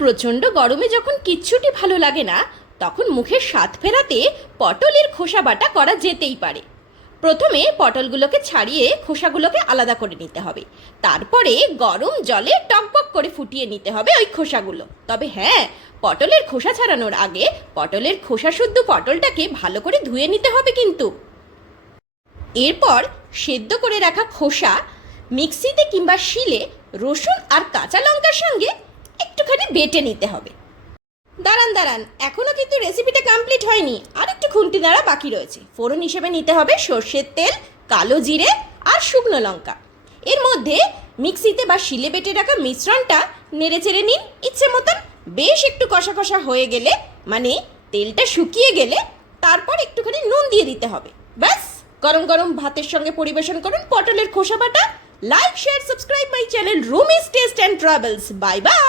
প্রচণ্ড গরমে যখন কিচ্ছুটি ভালো লাগে না, তখন মুখের স্বাদ ফেরাতে পটলের খোসা বাটা করা যেতেই পারে। প্রথমে পটলগুলোকে ছাড়িয়ে খোসাগুলোকে আলাদা করে নিতে হবে। তারপরে গরম জলে টকবক করে ফুটিয়ে নিতে হবে ওই খোসাগুলো। তবে হ্যাঁ, পটলের খোসা ছাড়ানোর আগে পটলের খোসা শুদ্ধ পটলটাকে ভালো করে ধুয়ে নিতে হবে কিন্তু। এরপর সেদ্ধ করে রাখা খোসা মিক্সিতে কিংবা শিলে রসুন আর কাঁচা লঙ্কার সঙ্গে একটুখানি বেটে নিতে হবে। দাঁড়ান, এখনও কিন্তু রেসিপিটা কমপ্লিট হয়নি, আর একটু খুন্তি নাড়া বাকি রয়েছে। ফোড়ন হিসেবে নিতে হবে সর্ষের তেল, কালো জিরে আর শুকনো লঙ্কা। এর মধ্যে মিক্সিতে বা শিলে বেটে রাখা মিশ্রণটা নেড়ে চেড়ে নিন ইচ্ছে মতন। বেশ একটু কষা কষা হয়ে গেলে, মানে তেলটা শুকিয়ে গেলে, তারপর একটুখানি নুন দিয়ে দিতে হবে। ব্যাস, গরম গরম ভাতের সঙ্গে পরিবেশন করুন পটলের খোসা বাটা। Like, share, subscribe my channel Rumi's taste and travels. Bye by.